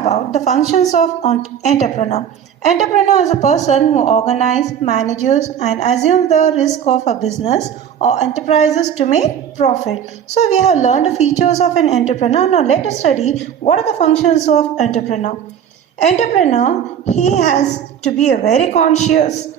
about the functions of entrepreneur. Entrepreneur is a person who organizes, manages, and assumes the risk of a business or enterprises to make profit. So we have learned the features of an entrepreneur. Now let us study what are the functions of entrepreneur. Entrepreneur, he has to be a very conscious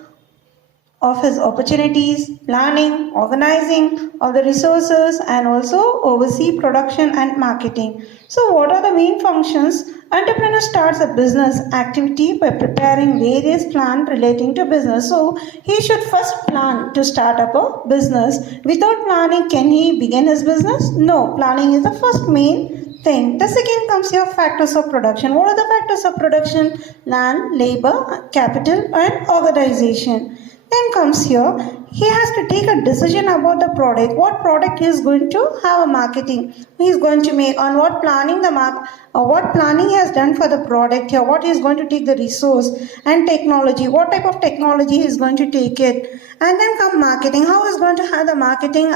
of his opportunities, planning, organizing of the resources, and also oversee production and marketing. So, what are the main functions? Entrepreneur starts a business activity by preparing various plans relating to business. So, he should first plan to start up a business. Without planning, can he begin his business? No, planning is the first main thing. The second comes your factors of production. What are the factors of production? Land, labor, capital, and organization. Then comes here, he has to take a decision about the product. What product he is going to have a marketing. He is going to make on what planning what planning he has done for the product here. What he is going to take the resource and technology. What type of technology he is going to take it. And then come marketing. How is going to have the marketing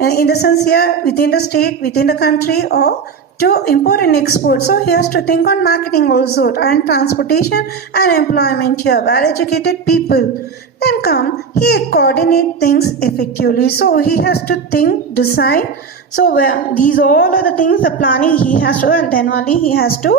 in the sense here within the state, within the country, or to import and export. So he has to think on marketing also, and transportation and employment here, well educated people. Then come, he coordinate things effectively. So he has to think, decide. So these all are the things, the planning he has to, and then only he has to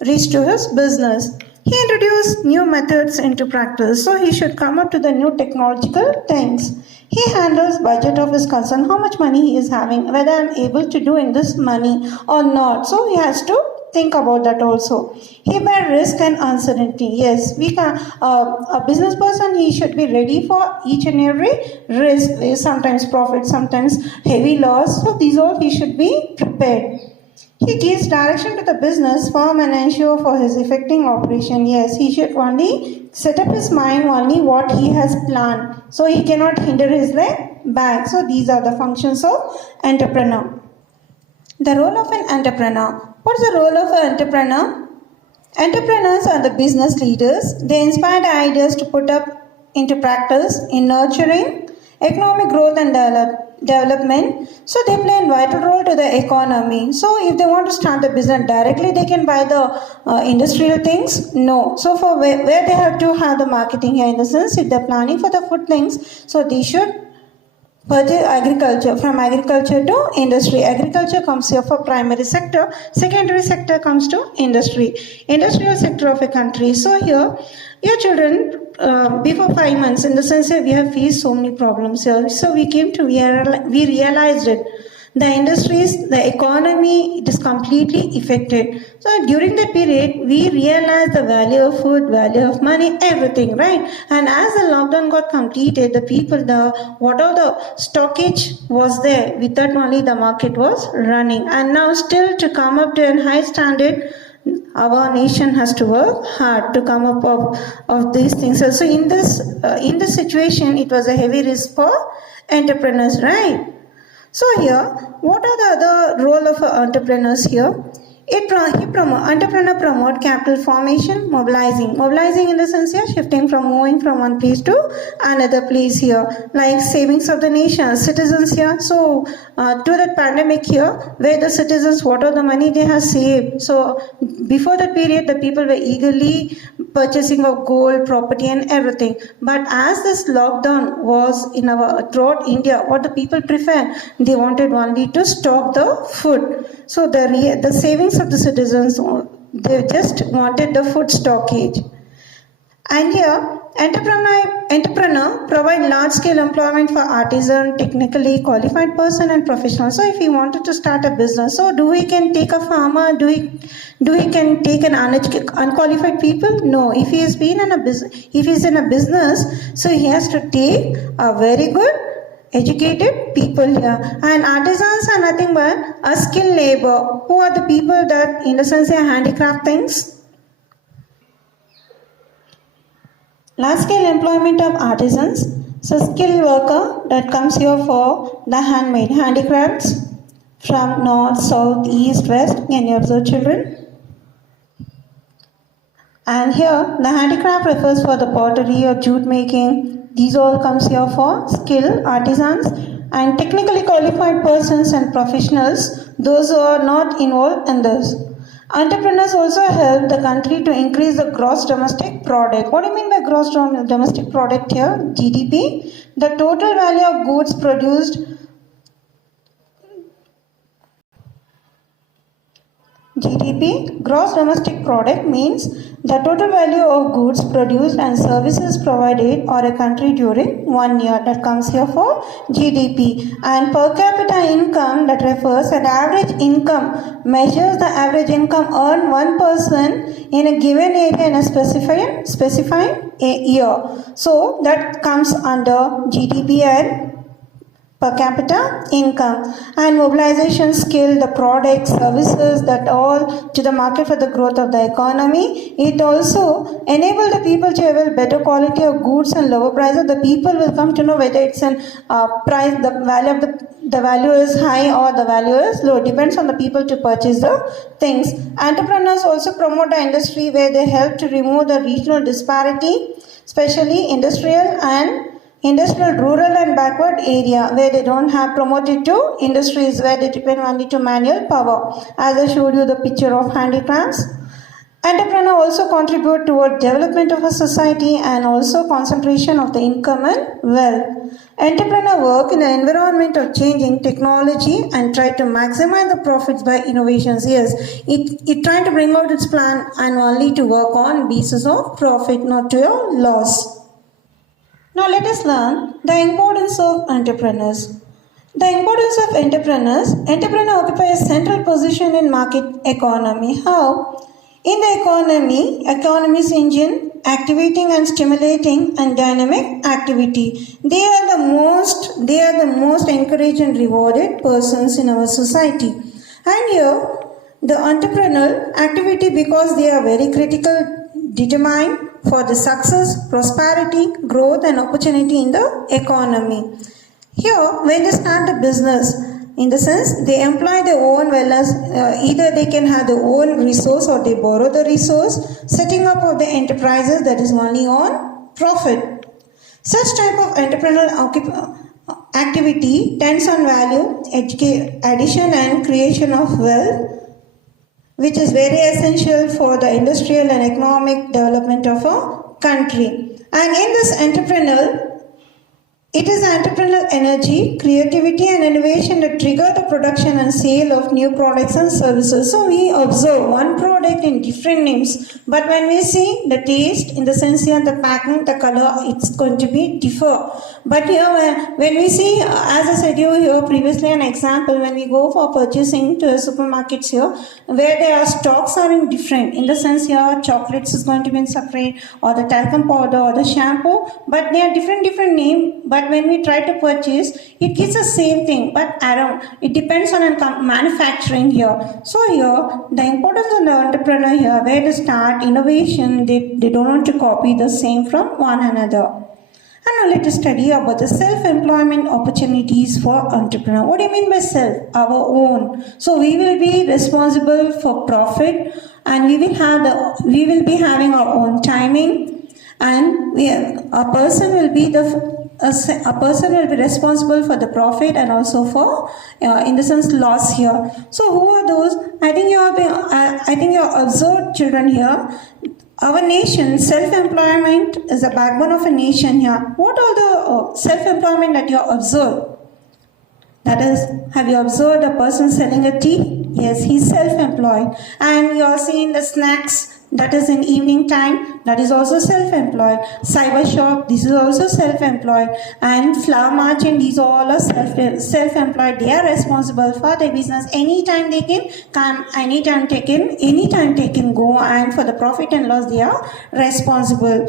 reach to his business. He introduced new methods into practice. So he should come up to the new technological things. He handles budget of his concern, how much money he is having, whether I am able to do in this money or not. So he has to think about that also. He bear risk and uncertainty. Yes, we can. A business person, he should be ready for each and every risk. Sometimes profit, sometimes heavy loss. So these all he should be prepared. He gives direction to the business firm and ensure for his effective operation. Yes, he should only set up his mind only what he has planned. So he cannot hinder his back. So these are the functions of entrepreneur. The role of an entrepreneur. What's the role of an entrepreneur? Entrepreneurs are the business leaders. They inspire the ideas to put up into practice in nurturing economic growth and development. So they play a vital role to the economy. So if they want to start the business directly, they can buy the industrial things. No. So for where they have to have the marketing here, in the sense if they're planning for the food things, so they should purchase agriculture. From agriculture to industry. Agriculture comes here for primary sector. Secondary sector comes to industry. Industrial sector of a country. So here, your children, before 5 months, in the sense that we have faced so many problems here. So we came to, we realized it. The industries, the economy, it is completely affected. So during that period, we realized the value of food, value of money, everything, right? And as the lockdown got completed, the people, whatever the stockage was there, with that only the market was running. And now still to come up to a high standard, our nation has to work hard to come up of these things. So in this situation, it was a heavy risk for entrepreneurs, right? So here, what are the other role of entrepreneurs here? Entrepreneur promote capital formation, mobilizing in the sense here, moving from one place to another place here, like savings of the nation, citizens here. So to that pandemic here, where the citizens, what are the money they have saved. So before that period, the people were eagerly purchasing of gold, property and everything. But as this lockdown was in throughout India, what the people prefer, they wanted only to stock the food. So the savings of the citizens, they just wanted the food stockage. And here, entrepreneur provide large-scale employment for artisan, technically qualified person and professionals. So if he wanted to start a business, so do he can take a farmer? Do he can take an unqualified people? No. If he has been in a business, if he's in a business, so he has to take a very good educated people here. And artisans are nothing but a skilled labor. Who are the people that, in the sense, they handicraft things? Large scale employment of artisans. So skilled worker that comes here for the handmade handicrafts from north, south, east, west. Can you observe, children? And here the handicraft refers for the pottery or jute making. These all comes here for skilled artisans and technically qualified persons and professionals, those who are not involved in this. Entrepreneurs also help the country to increase the gross domestic product. What do you mean by gross domestic product here? GDP. The total value of goods produced. GDP, gross domestic product, means the total value of goods produced and services provided or a country during 1 year. That comes here for GDP. And per capita income, that refers at average income, measures the average income earned one person in a given area in a specified year. So that comes under GDP and per capita income. And mobilization skill, the products, services, that all to the market for the growth of the economy. It also enable the people to avail better quality of goods and lower prices. The people will come to know whether it's an price, the value of the value is high or the value is low. Depends on the people to purchase the things. Entrepreneurs also promote the industry where they help to remove the regional disparity, especially industrial, rural and backward area where they don't have promoted to industries where they depend only to manual power. As I showed you the picture of handicrafts. Entrepreneurs also contribute toward development of a society and also concentration of the income and wealth. Entrepreneurs work in an environment of changing technology and try to maximize the profits by innovations. Yes, it trying to bring out its plan and only to work on basis of profit, not to your loss. Now let us learn the importance of entrepreneurs. The importance of entrepreneurs. Entrepreneurs occupy a central position in market economy. How? In the economy's engine, activating and stimulating and dynamic activity. They are the most encouraged and rewarded persons in our society. And here, the entrepreneurial activity, because they are very critical, determined for the success, prosperity, growth and opportunity in the economy. Here, when they start the business, in the sense they employ their own wellness, either they can have their own resource or they borrow the resource, setting up of the enterprises that is only on profit. Such type of entrepreneurial activity tends on value, addition and creation of wealth, which is very essential for the industrial and economic development of a country. And in this it is entrepreneurial energy, creativity and innovation that trigger the production and sale of new products and services. So we observe one product in different names, but when we see the taste, in the sense here, the packing, the color, it's going to be differ. But here when we see, as I said you here previously, an example, when we go for purchasing to supermarkets here, where their stocks are in different, in the sense here chocolates is going to be in separate, or the talcum powder or the shampoo, but they are different name. But when we try to purchase, it gives the same thing, but around it depends on manufacturing here. So here the importance of the entrepreneur here, where they start innovation, they don't want to copy the same from one another. And now let us study about the self-employment opportunities for entrepreneur. What do you mean by self? Our own. So we will be responsible for profit, and we will be having our own timing, and a person will be responsible for the profit and also for, in the sense, loss here. So who are those? I think you have observed, children, here. Our nation, self-employment is the backbone of a nation here. What are the self-employment that you have observed? That is, have you observed a person selling a tea? Yes, he's self-employed. And you are seeing the snacks, that is in evening time, that is also self-employed. Cyber shop, this is also self-employed. And flower merchant, these all are self-employed. They are responsible for their business. Anytime they can come, anytime they can go, and for the profit and loss they are responsible.